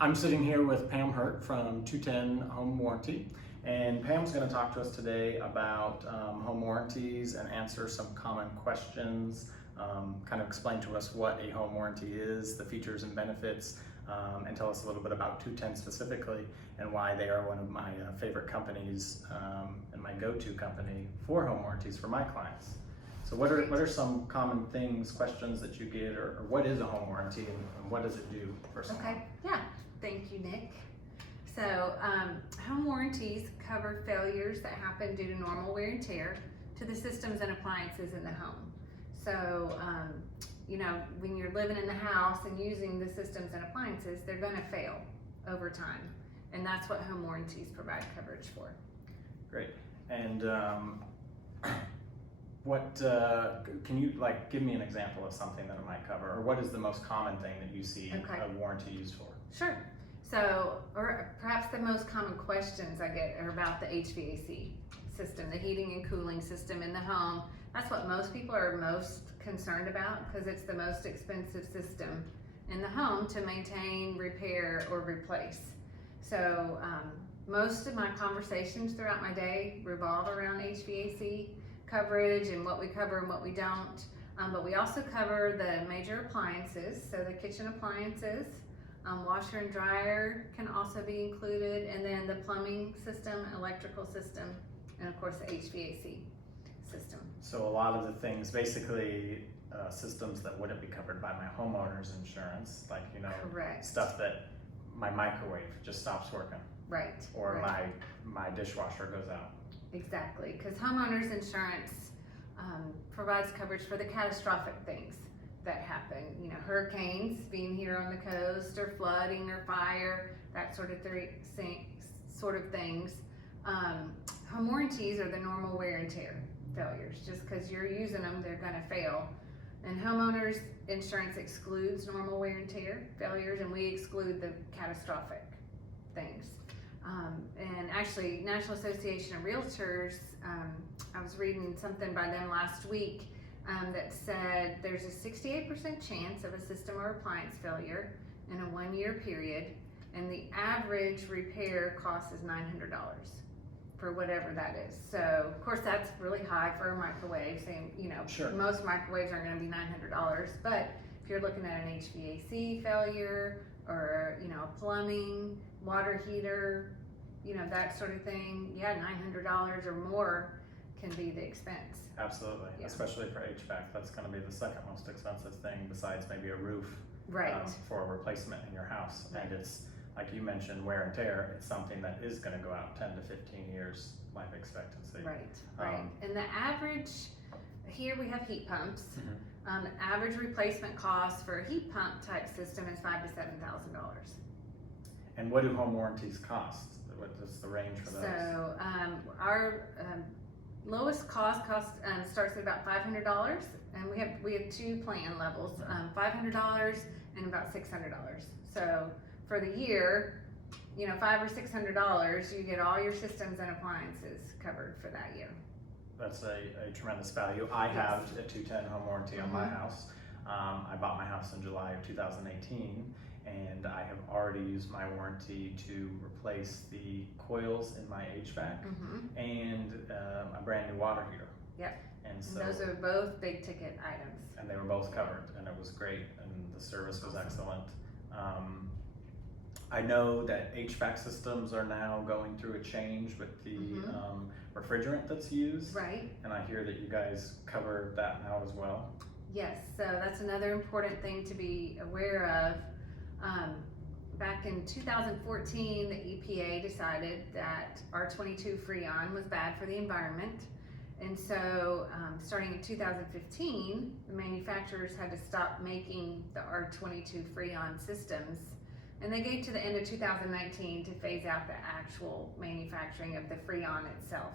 I'm sitting here with Pam Hurt from 210 Home Warranty, and Pam's going to talk to us today about home warranties and answer some common questions, kind of explain to us what a home warranty is, the features and benefits, and tell us a little bit about 210 specifically and why they are one of my favorite companies and my go-to company for home warranties for my clients. So what are some common things, questions that you get, or what is a home warranty and what does it do for someone? Okay, yeah, thank you, Nick. So home warranties cover failures that happen due to normal wear and tear to the systems and appliances in the home. So, when you're living in the house and using the systems and appliances, they're gonna fail over time. And that's what home warranties provide coverage for. Great. And what can you give me an example of something that it might cover, or what is the most common thing that you see a warranty used for? Sure. So, or perhaps the most common questions I get are about the HVAC system, the heating and cooling system in the home. That's what most people are most concerned about because it's the most expensive system in the home to maintain, repair, or replace. So most of my conversations throughout my day revolve around HVAC coverage and what we cover and what we don't. But we also cover the major appliances, so the kitchen appliances, washer and dryer can also be included, and then the plumbing system, electrical system, and of course the HVAC system. So a lot of the things, basically systems that wouldn't be covered by my homeowner's insurance, like Correct. Stuff that my microwave just stops working. Right. Or right. my dishwasher goes out. Exactly, because homeowners insurance provides coverage for the catastrophic things that happen. Hurricanes being here on the coast, or flooding, or fire, that sort of things. Home warranties are the normal wear and tear failures. Just because you're using them, they're going to fail. And homeowners insurance excludes normal wear and tear failures, and we exclude the catastrophic things. And actually, National Association of Realtors, I was reading something by them last week that said there's a 68% chance of a system or appliance failure in a 1-year period, and the average repair cost is $900 for whatever that is. So, of course, that's really high for a microwave, saying, Sure. Most microwaves aren't going to be $900, but if you're looking at an HVAC failure or, a plumbing, water heater, that sort of thing, yeah, $900 or more can be the expense. Absolutely, yeah. Especially for HVAC, that's going to be the second most expensive thing besides maybe a roof, right? For a replacement in your house. Right. And it's, like you mentioned, wear and tear. It's something that is going to go out 10 to 15 years life expectancy. Right. And the average, here we have heat pumps. Mm-hmm. The average replacement cost for a heat pump type system is $5,000 to $7,000. And what do home warranties cost? What is the range for those? So our lowest cost starts at about $500, and we have two plan levels, $500 and about $600. So for the year, $500 or $600, you get all your systems and appliances covered for that year. That's a tremendous value. I have a 210 home warranty on my house. I bought my house in July of 2018, and I have already used my warranty to replace the coils in my HVAC and a brand new water heater. Yep. And so those are both big ticket items. And they were both covered, and it was great, and the service was excellent. I know that HVAC systems are now going through a change with the refrigerant that's used. Right. And I hear that you guys cover that now as well. Yes, so that's another important thing to be aware of. Back in 2014, the EPA decided that R22 Freon was bad for the environment. And so starting in 2015, the manufacturers had to stop making the R22 Freon systems. And they gave to the end of 2019 to phase out the actual manufacturing of the Freon itself.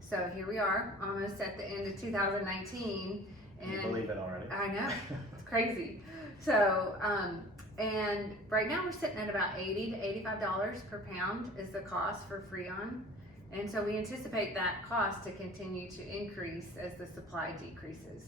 So here we are, almost at the end of 2019. Can you believe it already? I know, it's crazy. So, and right now we're sitting at about $80 to $85 per pound is the cost for Freon. And so we anticipate that cost to continue to increase as the supply decreases.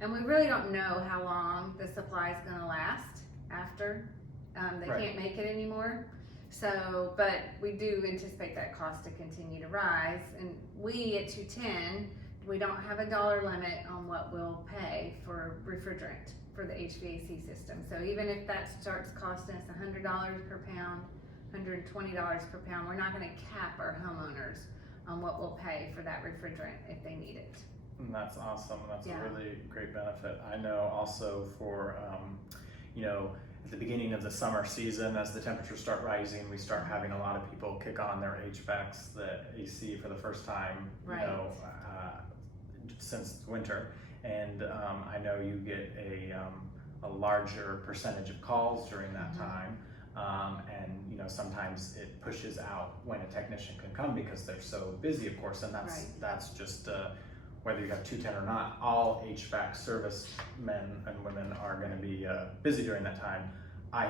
And we really don't know how long the supply is going to last after They Right. can't make it anymore. So, but we do anticipate that cost to continue to rise. And we at 210, we don't have a dollar limit on what we'll pay for refrigerant for the HVAC system. So even if that starts costing us $100 per pound, $120 per pound, we're not gonna cap our homeowners on what we'll pay for that refrigerant if they need it. And that's awesome. That's Yeah. a really great benefit. I know also for, at the beginning of the summer season, as the temperatures start rising, we start having a lot of people kick on their HVACs, the AC for the first time, Right. since winter. And I know you get a larger percentage of calls during that time. And sometimes it pushes out when a technician can come because they're so busy, of course, and that's just whether you have 210 or not, all HVAC service men and women are going to be busy during that time. I've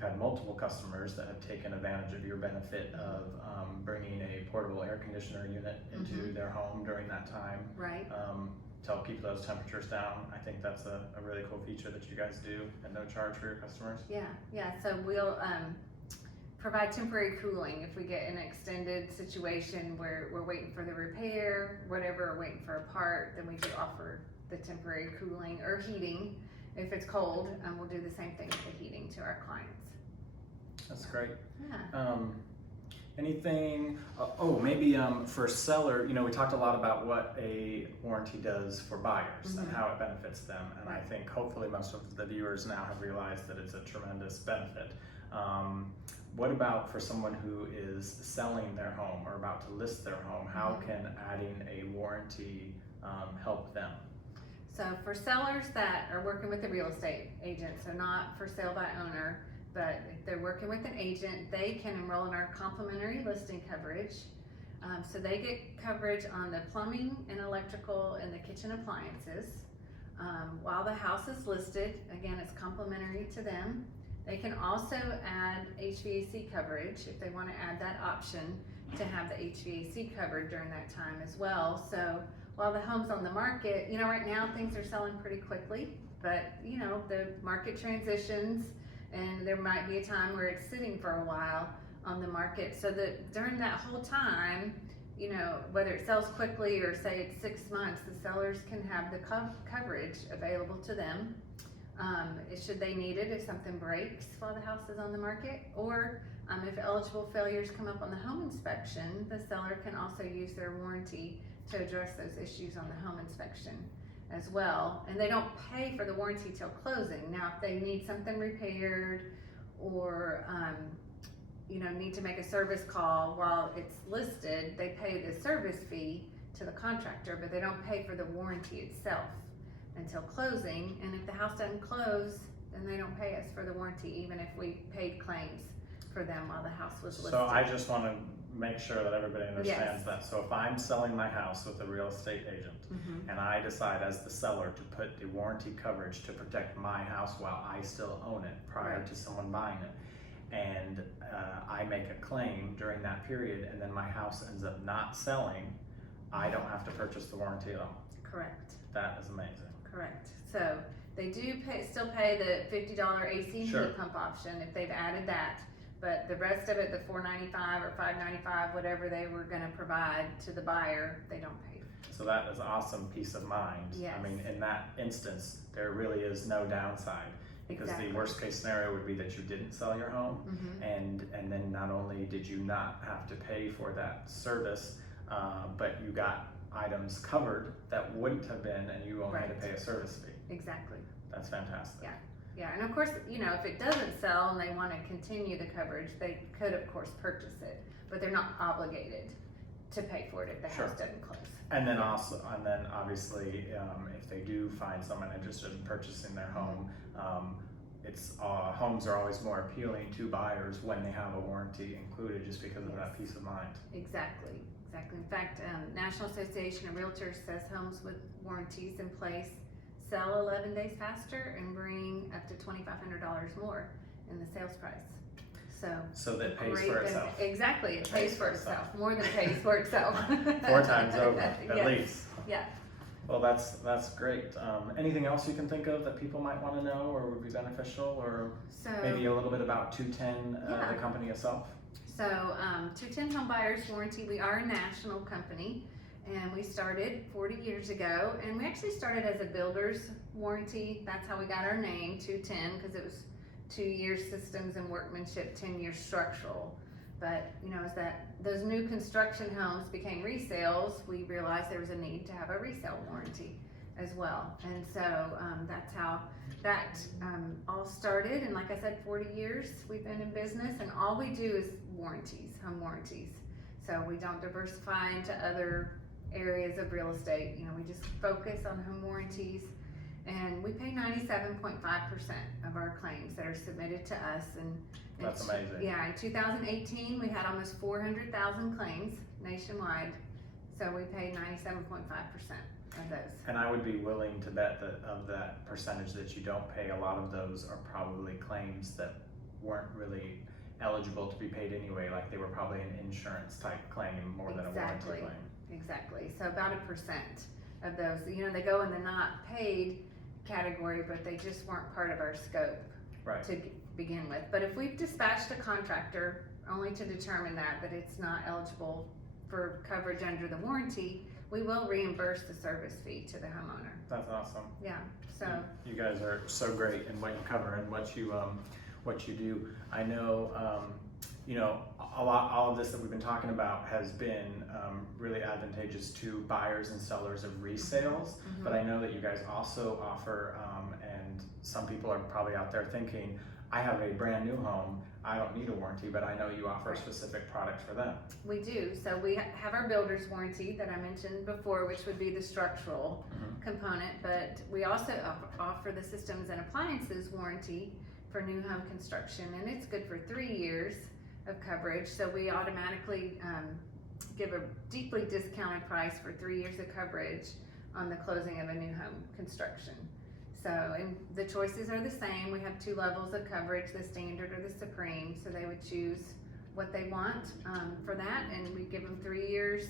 had multiple customers that have taken advantage of your benefit of bringing a portable air conditioner unit into their home during that time. Right. To help keep those temperatures down. I think that's a really cool feature that you guys do and no charge for your customers. Yeah, so we'll provide temporary cooling if we get an extended situation where we're waiting for the repair, whatever, or waiting for a part, then we do offer the temporary cooling or heating. If it's cold, we'll do the same thing with the heating to our clients. That's great. Yeah. Anything, maybe for seller, we talked a lot about what a warranty does for buyers and how it benefits them. And I think hopefully most of the viewers now have realized that it's a tremendous benefit. What about for someone who is selling their home or about to list their home? How can adding a warranty help them? So for sellers that are working with a real estate agent, so not for sale by owner, but if they're working with an agent, they can enroll in our complimentary listing coverage. So they get coverage on the plumbing and electrical and the kitchen appliances. While the house is listed, again, it's complimentary to them. They can also add HVAC coverage if they want to add that option to have the HVAC covered during that time as well. So while the home's on the market, right now things are selling pretty quickly, but the market transitions and there might be a time where it's sitting for a while on the market. So that during that whole time, whether it sells quickly or say it's 6 months, the sellers can have the coverage available to them. Should they need it if something breaks while the house is on the market, or if eligible failures come up on the home inspection, the seller can also use their warranty to address those issues on the home inspection as well. And they don't pay for the warranty till closing. Now, if they need something repaired or need to make a service call while it's listed, they pay the service fee to the contractor, but they don't pay for the warranty itself until closing. And if the house doesn't close, then they don't pay us for the warranty, even if we paid claims for them while the house was listed. So I just want to make sure that everybody understands Yes. that. So if I'm selling my house with a real estate agent and I decide as the seller to put the warranty coverage to protect my house while I still own it prior to someone buying it, and I make a claim during that period and then my house ends up not selling, I don't have to purchase the warranty at all. Correct. That is amazing. Correct. So they do still pay the $50 AC and Sure. heat pump option if they've added that. But the rest of it, the $495 or $595, whatever they were going to provide to the buyer, they don't pay. So that is awesome peace of mind. Yes. I mean, in that instance, there really is no downside. Because Exactly. the worst case scenario would be that you didn't sell your home, and then not only did you not have to pay for that service, but you got items covered that wouldn't have been, and you only had to pay a service fee. Exactly. That's fantastic. Yeah. Yeah, and of course, if it doesn't sell and they want to continue the coverage, they could, of course, purchase it, but they're not obligated to pay for it if the Sure. house doesn't close. And then obviously, if they do find someone interested in purchasing their home, homes are always more appealing to buyers when they have a warranty included, just because of that peace of mind. Exactly. In fact, National Association of Realtors says homes with warranties in place sell 11 days faster and bring up to $2,500 more in the sales price. So that pays great for benefit. itself. Exactly, it pays for itself, more than it pays for itself. 4 times over, at Yes. least. Yeah. Well, that's great. Anything else you can think of that people might want to know or would be beneficial, or So maybe a little bit about 210, Yeah. the company itself? So, 210 Home Buyers Warranty, we are a national company, and we started 40 years ago, and we actually started as a builder's warranty. That's how we got our name, 210, because it was 2 years systems and workmanship, 10 years structural. But, as those new construction homes became resales, we realized there was a need to have a resale warranty as well. And so that's how that all started. And like I said, 40 years we've been in business, and all we do is warranties, home warranties. So we don't diversify into other areas of real estate. We just focus on home warranties, and we pay 97.5% of our claims that are submitted to us. And That's amazing. Yeah, in 2018 we had almost 400,000 claims nationwide, so we paid 97.5% of those. And I would be willing to bet that of that percentage that you don't pay, a lot of those are probably claims that weren't really eligible to be paid anyway, like they were probably an insurance type claim more than a warranty claim. Exactly. So about 1% of those, they go in the not paid category, but they just weren't part of our scope Right. to begin with. But if we've dispatched a contractor only to determine that it's not eligible for coverage under the warranty, we will reimburse the service fee to the homeowner. That's awesome. Yeah. So You guys are so great in what you cover and what you do. I know, all of this that we've been talking about has been really advantageous to buyers and sellers of resales. But I know that you guys also offer, and some people are probably out there thinking, I have a brand new home, I don't need a warranty, but I know you offer a specific product for them. we do. So we have our builder's warranty that I mentioned before, which would be the structural component, but we also offer the systems and appliances warranty for new home construction, and it's good for 3 years of coverage. So we automatically give a deeply discounted price for 3 years of coverage on the closing of a new home construction. So, and the choices are the same. We have 2 levels of coverage, the standard or the supreme, so they would choose what they want for that, and we give them 3 years.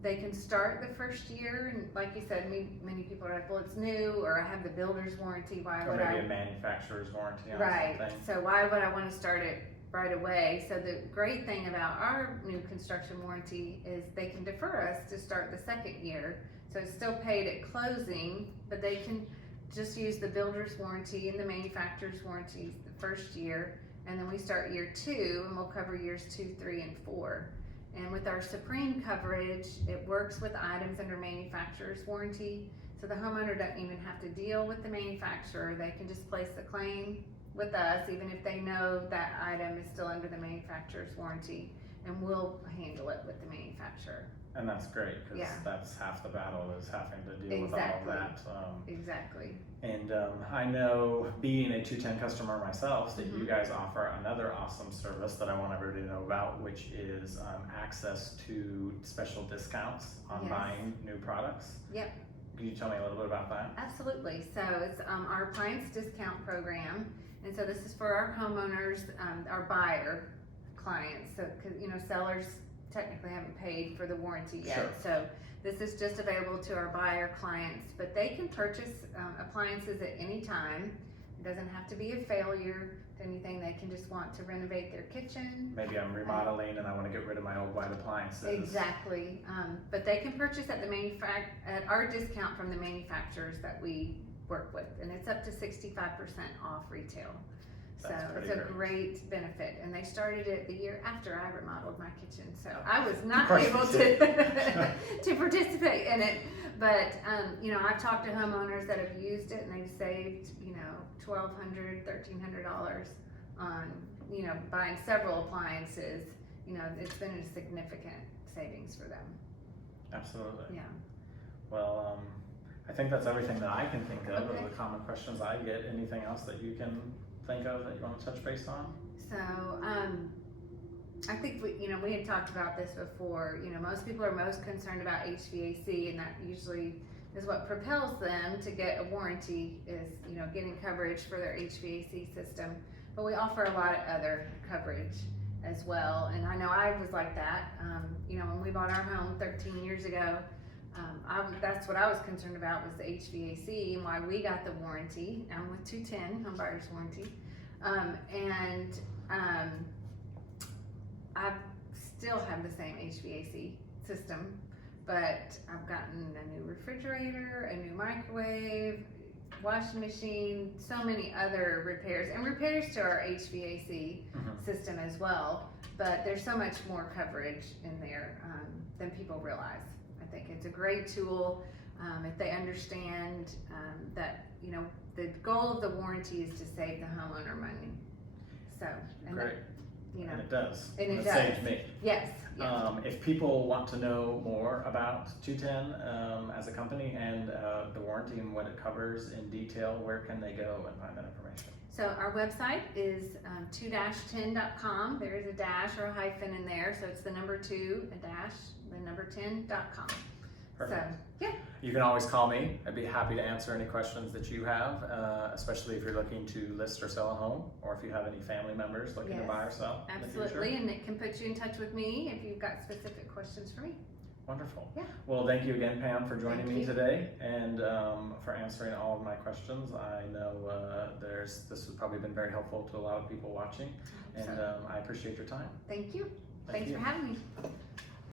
They can start the first year, and like you said, many people are like, well, it's new, or I have the builder's warranty, why Or would maybe I? a manufacturer's warranty on Right, something. so why would I want to start it right away? So the great thing about our new construction warranty is they can defer us to start the 2nd year. So it's still paid at closing, but they can just use the builder's warranty and the manufacturer's warranty the first year, and then we start year 2, and we'll cover years 2, 3, and 4. And with our supreme coverage, it works with items under manufacturer's warranty, so the homeowner doesn't even have to deal with the manufacturer. They can just place the claim with us, even if they know that item is still under the manufacturer's warranty, and we'll handle it with the manufacturer. And that's great, because Yeah. that's half the battle, is having to deal Exactly. with all of that. Exactly. And I know, being a 210 customer myself, that you guys offer another awesome service that I want everybody to know about, which is access to special discounts on Yes. buying new products. Yep. Can you tell me a little bit about that? Absolutely. So it's our appliance discount program, and so this is for our homeowners, our buyer clients. So, 'cause, sellers technically haven't paid for the warranty yet. Sure. So this is just available to our buyer clients, but they can purchase appliances at any time. It doesn't have to be a failure to anything. They can just want to renovate their kitchen. Maybe I'm remodeling and I want to get rid of my old white appliances. Exactly. But they can purchase at at our discount from the manufacturers that we work with, and it's up to 65% off retail. That's So pretty it's a great benefit, and they started it the year after I remodeled my kitchen, so I was not course able you to to participate in it. But I've talked to homeowners that have used it, and they've saved $1,200, $1,300 on buying several appliances. It's been a significant savings for them. Absolutely. Yeah. Well, I think that's everything that I can think of Okay. the common questions I get. Anything else that you can think of that you want to touch base on? So, I think we had talked about this before. Most people are most concerned about HVAC, and that usually is what propels them to get a warranty, is getting coverage for their HVAC system. But we offer a lot of other coverage as well, and I know I was like that. When we bought our home 13 years ago, That's what I was concerned about, was the HVAC and why we got the warranty. I'm with 210 Home Buyers Warranty. I still have the same HVAC system, but I've gotten a new refrigerator, a new microwave, washing machine, so many other repairs, and repairs to our HVAC system as well. But there's so much more coverage in there than people realize. I think it's a great tool if they understand that, you know, the goal of the warranty is to save the homeowner money. So, and Great. you know, And it does. And it does. Saved me. yes. If people want to know more about 210 as a company and the warranty and what it covers in detail, where can they go and find that information? So our website is 2-10.com. There is a dash or a hyphen in there, so it's the number 2, a dash, the number 10.com. Perfect. So, yeah. You can always call me. I'd be happy to answer any questions that you have, especially if you're looking to list or sell a home, or if you have any family members looking to Yes, buy or sell in the future. Absolutely, and it can put you in touch with me if you've got specific questions for me. Wonderful. Yeah. Well, thank you again, Pam, for joining Thank me you. today and for answering all of my questions. I know this has probably been very helpful to a lot of people watching, and So, I appreciate your time. thank you. Thank Thanks you. for having me.